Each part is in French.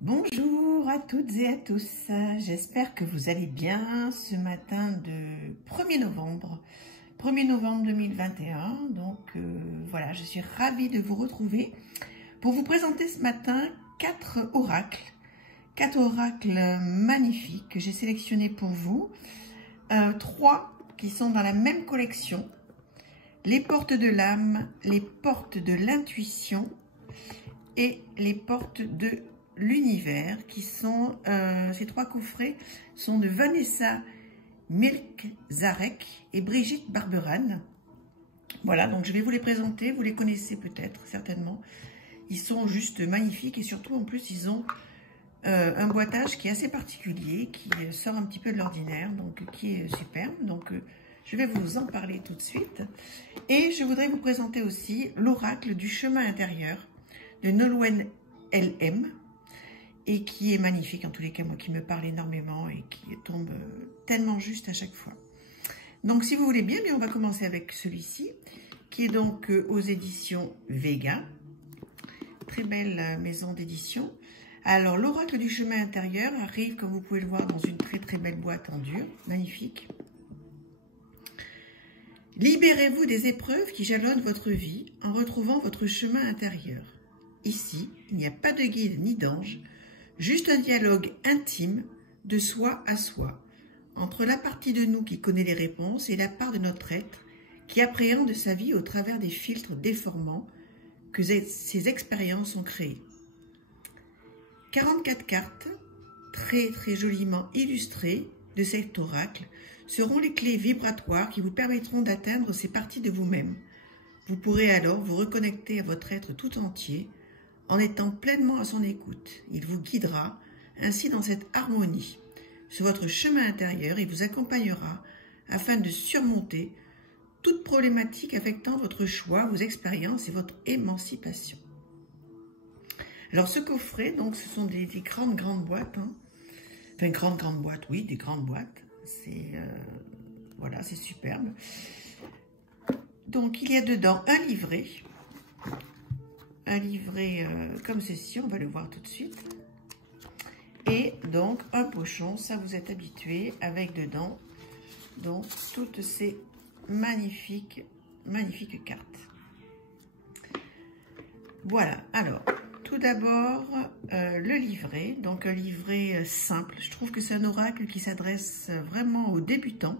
Bonjour à toutes et à tous, j'espère que vous allez bien ce matin de 1er novembre 2021. Donc voilà, je suis ravie de vous retrouver pour vous présenter ce matin 4 oracles magnifiques que j'ai sélectionnés pour vous. 3 qui sont dans la même collection, les portes de l'âme, les portes de l'intuition et les portes de l'univers, qui sont, ces 3 coffrets sont de Vanessa Melczarek et Brigitte Barberane. Voilà, donc je vais vous les présenter, vous les connaissez peut-être, certainement. Ils sont juste magnifiques et surtout en plus ils ont un boitage qui est assez particulier, qui sort un petit peu de l'ordinaire, donc qui est superbe. Donc je vais vous en parler tout de suite. Et je voudrais vous présenter aussi l'oracle du chemin intérieur de Nolwenn LM, et qui est magnifique, en tous les cas, moi qui me parle énormément et qui tombe tellement juste à chaque fois. Donc si vous voulez bien, on va commencer avec celui-ci, qui est donc aux éditions Vega. Très belle maison d'édition. Alors l'oracle du chemin intérieur arrive, comme vous pouvez le voir, dans une très belle boîte en dur, magnifique. Libérez-vous des épreuves qui jalonnent votre vie en retrouvant votre chemin intérieur. Ici, il n'y a pas de guide ni d'ange, juste un dialogue intime de soi à soi, entre la partie de nous qui connaît les réponses et la part de notre être qui appréhende sa vie au travers des filtres déformants que ces expériences ont créés. 44 cartes, très joliment illustrées de cet oracle, seront les clés vibratoires qui vous permettront d'atteindre ces parties de vous-même. Vous pourrez alors vous reconnecter à votre être tout entier, en étant pleinement à son écoute. Il vous guidera ainsi dans cette harmonie sur votre chemin intérieur et vous accompagnera afin de surmonter toute problématique affectant votre choix, vos expériences et votre émancipation. Alors ce coffret, donc ce sont des grandes boîtes, hein. Enfin grandes boîtes, oui, des grandes boîtes. C'est voilà, c'est superbe. Donc il y a dedans un livret comme ceci, on va le voir tout de suite. Et donc un pochon, ça vous êtes habitué, avec dedans donc toutes ces magnifiques cartes. Voilà, alors tout d'abord le livret, donc un livret simple. Je trouve que c'est un oracle qui s'adresse vraiment aux débutants.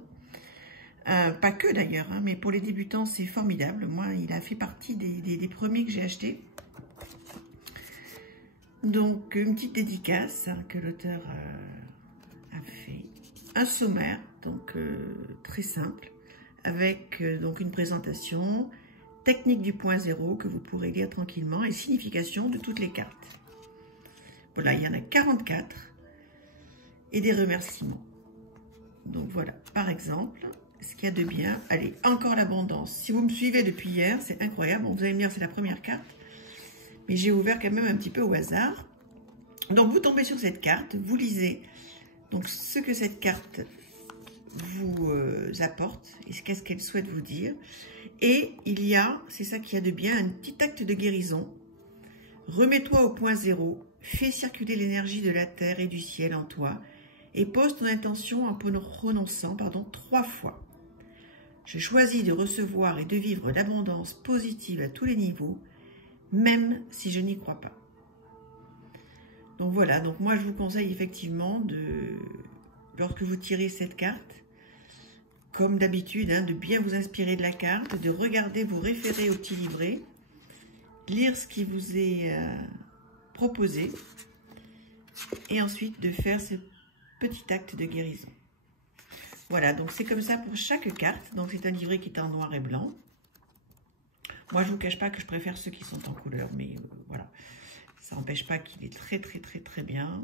Pas que d'ailleurs, hein, mais pour les débutants c'est formidable. Moi il a fait partie des premiers que j'ai achetés. Donc une petite dédicace, hein, que l'auteur a fait. Un sommaire, donc très simple, avec donc une présentation, technique du point zéro que vous pourrez lire tranquillement et signification de toutes les cartes. Voilà, il y en a 44 et des remerciements. Donc voilà, par exemple, ce qu'il y a de bien. Allez, encore l'abondance. Si vous me suivez depuis hier, c'est incroyable. Bon, vous allez me dire, c'est la première carte. Mais j'ai ouvert quand même un petit peu au hasard. Donc, vous tombez sur cette carte. Vous lisez donc ce que cette carte vous apporte. Et qu'est-ce qu'elle souhaite vous dire. Et il y a, c'est ça qu'il y a de bien, un petit acte de guérison. Remets-toi au point zéro. Fais circuler l'énergie de la terre et du ciel en toi. Et pose ton intention en prononçant 3 fois. Je choisis de recevoir et de vivre l'abondance positive à tous les niveaux, même si je n'y crois pas. Donc voilà, donc moi je vous conseille effectivement lorsque vous tirez cette carte, comme d'habitude, hein, de bien vous inspirer de la carte, de regarder, vous référer au petit livret, lire ce qui vous est proposé, et ensuite de faire ce petit acte de guérison. Voilà, donc c'est comme ça pour chaque carte. Donc c'est un livret qui est en noir et blanc. Moi, je ne vous cache pas que je préfère ceux qui sont en couleur, mais voilà. Ça n'empêche pas qu'il est très bien.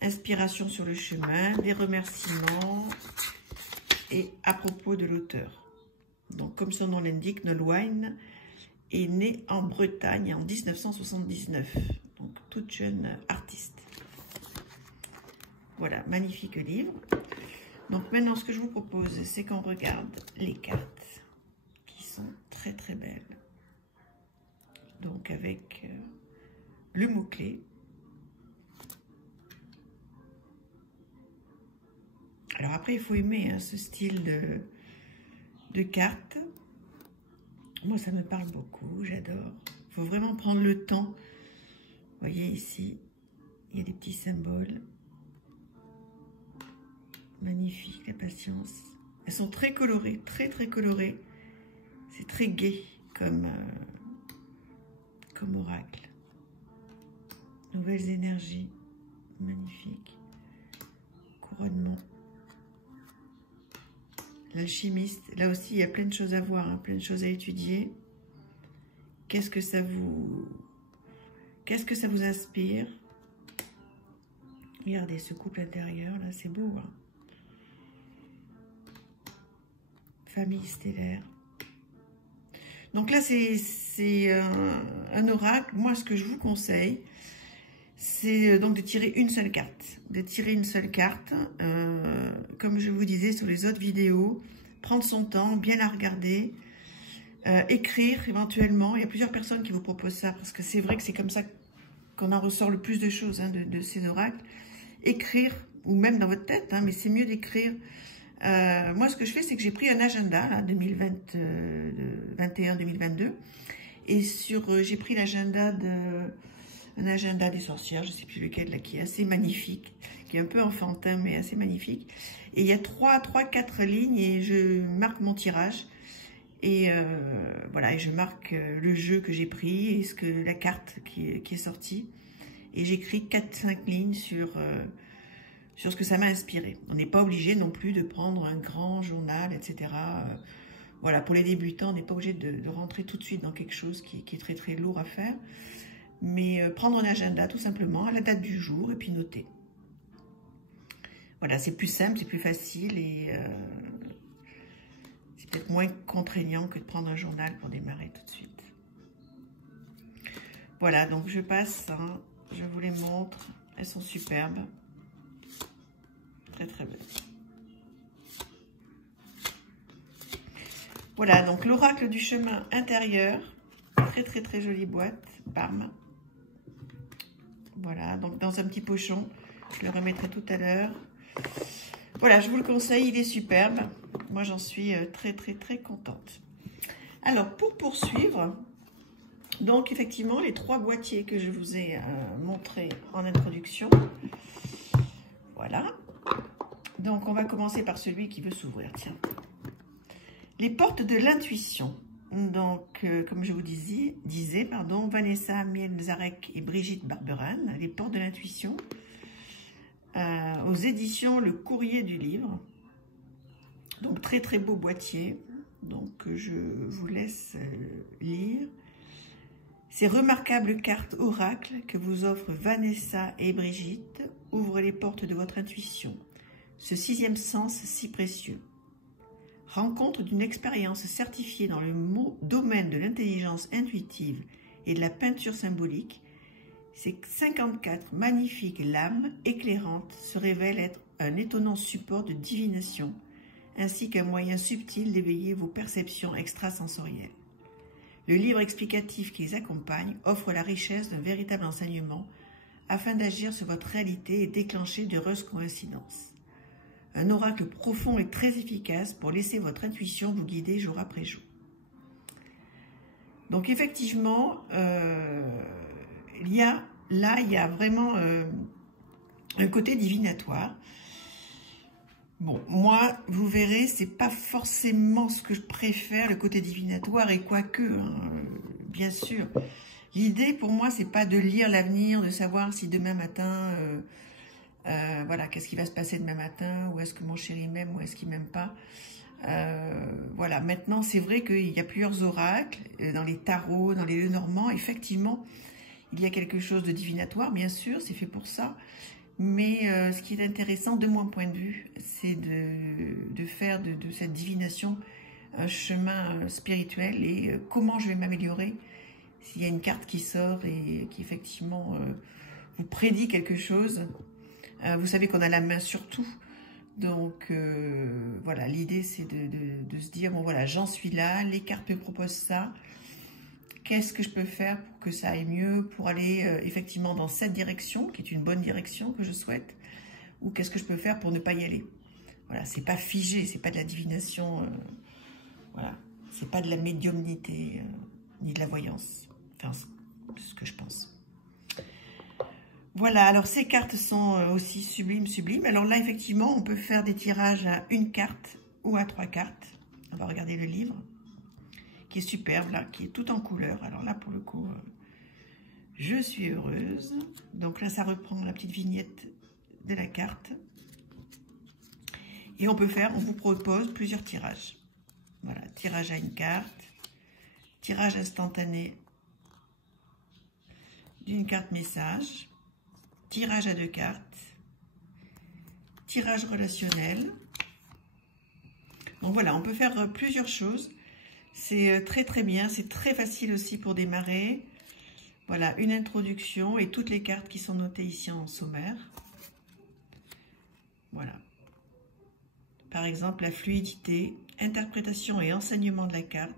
Inspiration sur le chemin, des remerciements et à propos de l'auteur. Donc, comme son nom l'indique, Nolwenn est née en Bretagne en 1979. Donc, toute jeune artiste. Voilà, magnifique livre. Donc maintenant, ce que je vous propose, c'est qu'on regarde les cartes qui sont très belles. Donc avec le mot-clé après, il faut aimer hein, ce style de cartes. Moi, ça me parle beaucoup, j'adore. Il faut vraiment prendre le temps. Vous voyez ici, il y a des petits symboles. Magnifique, la patience. Elles sont très colorées, très colorées. C'est très gai comme oracle. Nouvelles énergies, magnifique. Couronnement. L'alchimiste, là aussi il y a plein de choses à voir, hein, plein de choses à étudier. Qu'est-ce que ça vous inspire? Regardez ce couple intérieur, là c'est beau. Hein. Famille stellaire. Donc là c'est un oracle. Moi ce que je vous conseille, c'est donc de tirer une seule carte. Comme je vous disais sur les autres vidéos, prendre son temps, bien la regarder, écrire éventuellement. Il y a plusieurs personnes qui vous proposent ça, parce que c'est vrai que c'est comme ça qu'on en ressort le plus de choses hein, de ces oracles. Écrire, ou même dans votre tête, hein, mais c'est mieux d'écrire. Moi, ce que je fais, c'est que j'ai pris un agenda, 2021-2022, et j'ai pris l'agenda un agenda des sorcières, je ne sais plus lequel, là, qui est assez magnifique, qui est un peu enfantin, mais assez magnifique. Et il y a 4 lignes, et je marque mon tirage. Et voilà, et je marque le jeu que j'ai pris, et la carte qui est sortie. Et j'écris 4-5 lignes sur ce que ça m'a inspiré. On n'est pas obligé non plus de prendre un grand journal, etc. Voilà, pour les débutants, on n'est pas obligé de rentrer tout de suite dans quelque chose qui est très lourd à faire. Mais prendre un agenda tout simplement à la date du jour et puis noter. Voilà, c'est plus simple, c'est plus facile et c'est peut-être moins contraignant que de prendre un journal pour démarrer tout de suite. Voilà, donc je passe, hein, je vous les montre, elles sont superbes. Très belles. Voilà, donc l'oracle du chemin intérieur, très jolie boîte, bam. Voilà, donc dans un petit pochon, je le remettrai tout à l'heure. Voilà, je vous le conseille, il est superbe. Moi, j'en suis très contente. Alors, pour poursuivre, donc effectivement, les 3 boîtiers que je vous ai montrés en introduction. Voilà. Donc, on va commencer par celui qui veut s'ouvrir, tiens. Les portes de l'intuition. Donc, comme je vous disais, Vanessa Mielzarek et Brigitte Barberan, les portes de l'intuition, aux éditions Le Courrier du Livre. Donc, très beau boîtier. Donc, je vous laisse lire. Ces remarquables cartes oracles que vous offrent Vanessa et Brigitte ouvrent les portes de votre intuition, ce 6e sens si précieux. Rencontre d'une expérience certifiée dans le domaine de l'intelligence intuitive et de la peinture symbolique, ces 54 magnifiques lames éclairantes se révèlent être un étonnant support de divination, ainsi qu'un moyen subtil d'éveiller vos perceptions extrasensorielles. Le livre explicatif qui les accompagne offre la richesse d'un véritable enseignement afin d'agir sur votre réalité et déclencher d'heureuses coïncidences. Un oracle profond et très efficace pour laisser votre intuition vous guider jour après jour. Donc effectivement, il y a vraiment un côté divinatoire. Bon, moi, vous verrez, c'est pas forcément ce que je préfère, le côté divinatoire, et quoique, hein, bien sûr. L'idée, pour moi, c'est pas de lire l'avenir, de savoir si demain matin, voilà, qu'est-ce qui va se passer demain matin, ou est-ce que mon chéri m'aime, ou est-ce qu'il m'aime pas. Voilà, maintenant, c'est vrai qu'il y a plusieurs oracles, dans les tarots, dans les Lenormand, effectivement, il y a quelque chose de divinatoire, bien sûr, c'est fait pour ça. Mais ce qui est intéressant, de mon point de vue, c'est de faire de cette divination un chemin spirituel et comment je vais m'améliorer s'il y a une carte qui sort et qui effectivement vous prédit quelque chose. Vous savez qu'on a la main sur tout. Donc voilà, l'idée c'est de se dire, bon voilà, j'en suis là, les cartes me proposent ça. Qu'est-ce que je peux faire pour que ça aille mieux, pour aller effectivement dans cette direction, qui est une bonne direction que je souhaite, ou qu'est-ce que je peux faire pour ne pas y aller? Voilà, c'est pas figé, c'est pas de la divination. Voilà, c'est pas de la médiumnité ni de la voyance. Enfin, c'est ce que je pense. Voilà, alors ces cartes sont aussi sublimes, sublimes. Alors là, effectivement, on peut faire des tirages à une carte ou à 3 cartes. On va regarder le livre, qui est superbe, là, qui est tout en couleur. Alors là, pour le coup, je suis heureuse. Donc là, ça reprend la petite vignette de la carte. Et on vous propose plusieurs tirages. Voilà, tirage à une carte, tirage instantané d'une carte message, tirage à 2 cartes, tirage relationnel. Donc voilà, on peut faire plusieurs choses. C'est très très bien, c'est très facile aussi pour démarrer. Voilà, une introduction et toutes les cartes qui sont notées ici en sommaire. Voilà. Par exemple, la fluidité, interprétation et enseignement de la carte,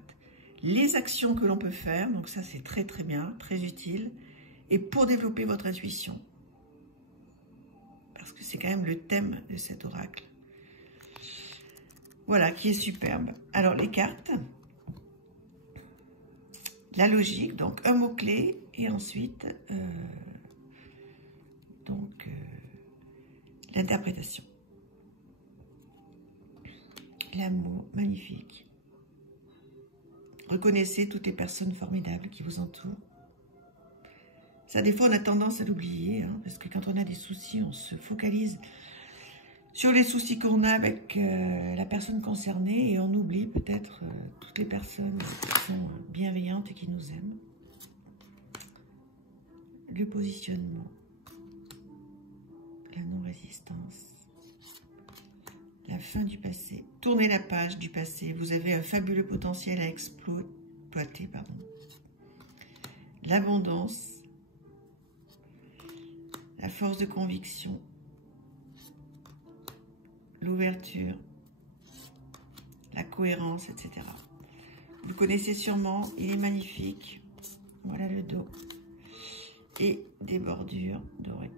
les actions que l'on peut faire, donc ça c'est très très bien, très utile, et pour développer votre intuition. Parce que c'est quand même le thème de cet oracle. Voilà, qui est superbe. Alors les cartes, la logique, donc un mot-clé, et ensuite l'interprétation. L'amour, magnifique. Reconnaissez toutes les personnes formidables qui vous entourent. Ça, des fois, on a tendance à l'oublier, hein, parce que quand on a des soucis, on se focalise sur les soucis qu'on a avec la personne concernée et on oublie peut-être toutes les personnes qui sont bienveillantes et qui nous aiment. Le positionnement, la non-résistance. La fin du passé. Tournez la page du passé. Vous avez un fabuleux potentiel à exploiter. L'abondance. La force de conviction. L'ouverture. La cohérence, etc. Vous le connaissez sûrement. Il est magnifique. Voilà le dos. Et des bordures dorées.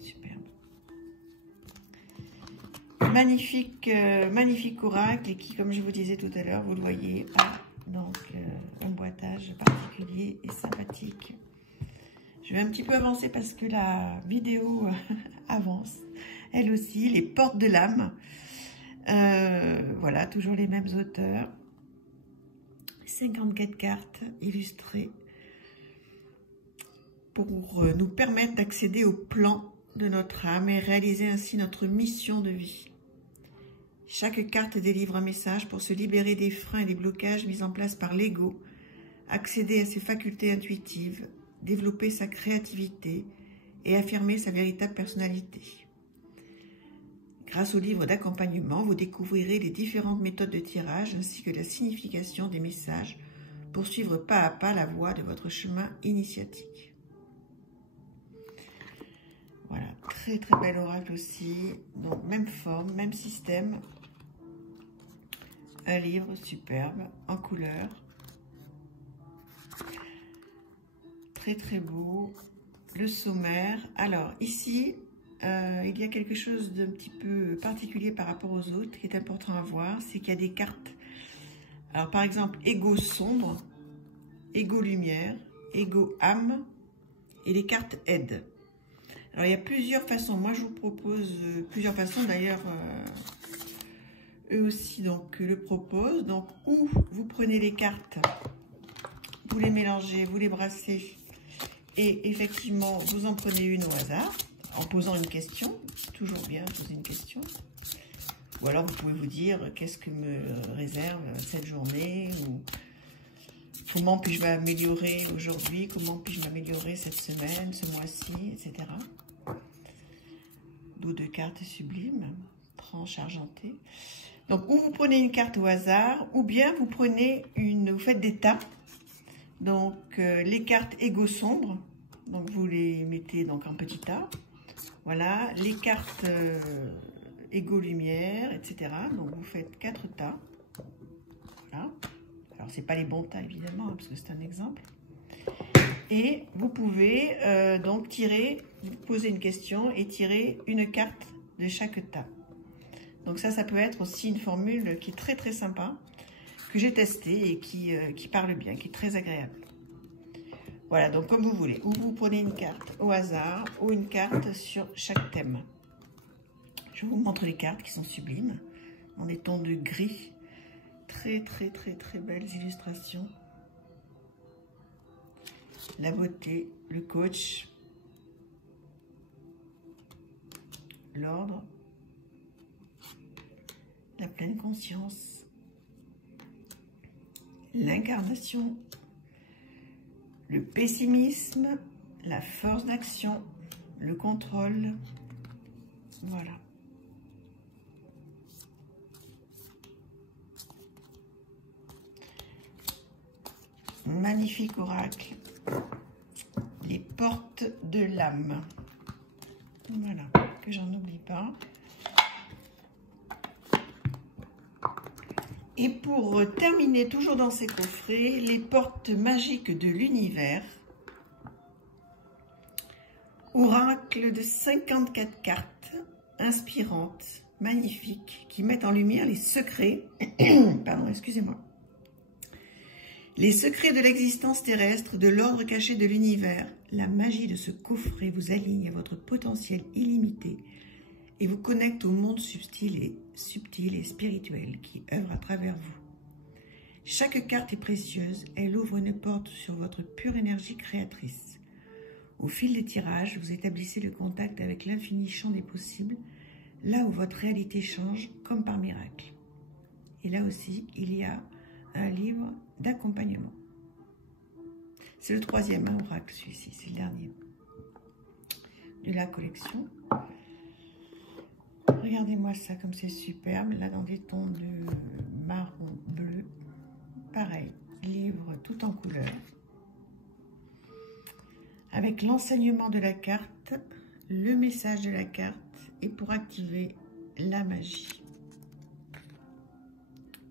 Superbe. Magnifique, magnifique oracle et qui, comme je vous disais tout à l'heure, vous le voyez, a donc un boitage particulier et sympathique. Je vais un petit peu avancer parce que la vidéo avance. Elle aussi, les portes de l'âme. Voilà, toujours les mêmes auteurs. 54 cartes illustrées pour nous permettre d'accéder au plan de notre âme et réaliser ainsi notre mission de vie. Chaque carte délivre un message pour se libérer des freins et des blocages mis en place par l'ego, accéder à ses facultés intuitives, développer sa créativité et affirmer sa véritable personnalité. Grâce au livre d'accompagnement, vous découvrirez les différentes méthodes de tirage ainsi que la signification des messages pour suivre pas à pas la voie de votre chemin initiatique. Voilà, très très bel oracle aussi, donc même forme, même système. Un livre superbe, en couleur. Très très beau. Le sommaire. Alors ici, il y a quelque chose d'un petit peu particulier par rapport aux autres qui est important à voir, c'est qu'il y a des cartes. Alors par exemple, ego sombre, ego lumière, ego âme et les cartes aide. Alors il y a plusieurs façons. Moi je vous propose plusieurs façons. D'ailleurs, eux aussi donc le proposent. Donc ou vous prenez les cartes, vous les mélangez, vous les brassez et effectivement vous en prenez une au hasard en posant une question. Toujours bien poser une question. Ou alors vous pouvez vous dire qu'est-ce que me réserve cette journée ou comment puis-je m'améliorer aujourd'hui, comment puis-je m'améliorer cette semaine, ce mois-ci, etc. D'où deux cartes sublimes, tranche argentée. Donc, ou vous prenez une carte au hasard, ou bien vous prenez vous faites des tas. Donc, les cartes ego sombre, donc vous les mettez donc en petit tas. Voilà, les cartes ego lumière, etc. Donc, vous faites 4 tas. Voilà. Alors, c'est pas les bons tas, évidemment, hein, parce que c'est un exemple. Et vous pouvez donc tirer, vous poser une question et tirer une carte de chaque tas. Donc ça peut être aussi une formule qui est très très sympa, que j'ai testée et qui parle bien, qui est très agréable. Voilà, donc comme vous voulez, ou vous prenez une carte au hasard, ou une carte sur chaque thème. Je vous montre les cartes qui sont sublimes, dans des tons de gris. Très très très très belles illustrations. La beauté, le coach, l'ordre, la pleine conscience, l'incarnation, le pessimisme, la force d'action, le contrôle. Voilà. Magnifique oracle. Les portes de l'âme. Voilà, que j'en oublie pas. Et pour terminer, toujours dans ces coffrets, les portes magiques de l'univers. Oracle de 54 cartes, inspirantes, magnifiques, qui mettent en lumière les secrets, pardon, excusez-moi, les secrets de l'existence terrestre, de l'ordre caché de l'univers. La magie de ce coffret vous aligne à votre potentiel illimité et vous connecte au monde subtil et spirituel qui œuvre à travers vous. Chaque carte est précieuse, elle ouvre une porte sur votre pure énergie créatrice. Au fil des tirages, vous établissez le contact avec l'infini champ des possibles, là où votre réalité change comme par miracle. Et là aussi, il y a un livre d'accompagnement. C'est le troisième oracle, celui-ci, c'est le dernier de la collection. Regardez-moi ça, comme c'est superbe, là dans des tons de marron bleu. Pareil, livre tout en couleur. Avec l'enseignement de la carte, le message de la carte et pour activer la magie.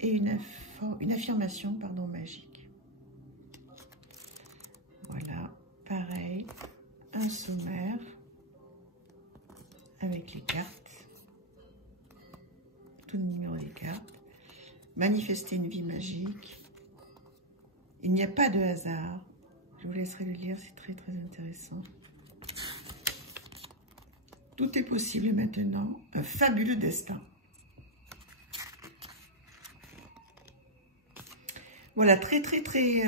Et une affirmation, pardon, magique. Voilà, pareil, un sommaire avec les cartes, tout le numéro des cartes. Manifester une vie magique. Il n'y a pas de hasard. Je vous laisserai le lire, c'est très très intéressant. Tout est possible maintenant. Un fabuleux destin. Voilà, très très très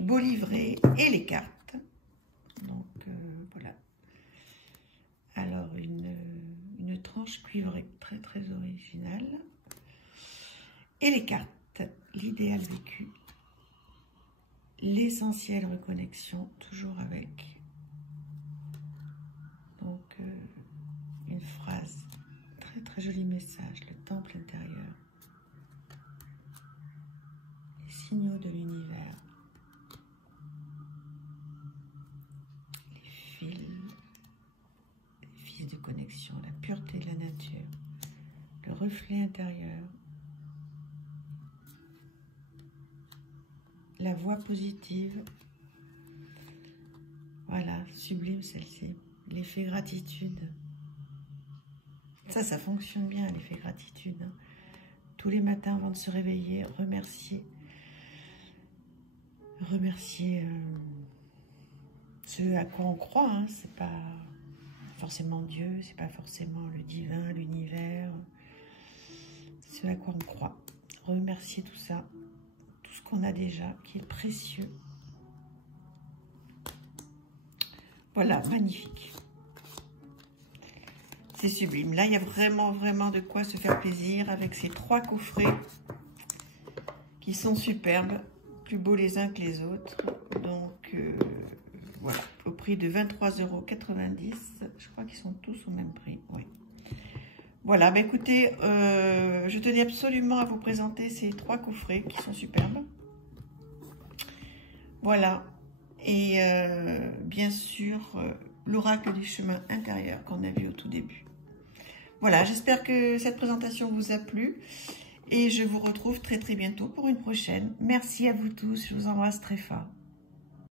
beau livret et les cartes. Donc voilà. Alors une tranche cuivrée très très originale. Et les cartes, l'idéal vécu. L'essentiel reconnexion, toujours avec. Donc une phrase, très très joli message, le temple intérieur. Les signaux de l'univers. Les fils de connexion, la pureté de la nature, le reflet intérieur, la voix positive. Voilà, sublime celle-ci. L'effet gratitude. Ça fonctionne bien, l'effet gratitude. Hein. Tous les matins avant de se réveiller, remercier. Remercier ce à quoi on croit. Hein. C'est pas forcément Dieu, c'est pas forcément le divin, l'univers. Ce à quoi on croit. Remercier tout ça, tout ce qu'on a déjà, qui est précieux. Voilà, magnifique. C'est sublime. Là, il y a vraiment, vraiment de quoi se faire plaisir avec ces 3 coffrets qui sont superbes, plus beaux les uns que les autres. Donc, voilà, au prix de 23,90 €. Je crois qu'ils sont tous au même prix. Oui. Voilà, bah écoutez, je tenais absolument à vous présenter ces 3 coffrets qui sont superbes. Voilà. Et bien sûr, l'oracle du chemin intérieur qu'on a vu au tout début. Voilà, j'espère que cette présentation vous a plu. Et je vous retrouve très très bientôt pour une prochaine. Merci à vous tous, je vous embrasse très fort.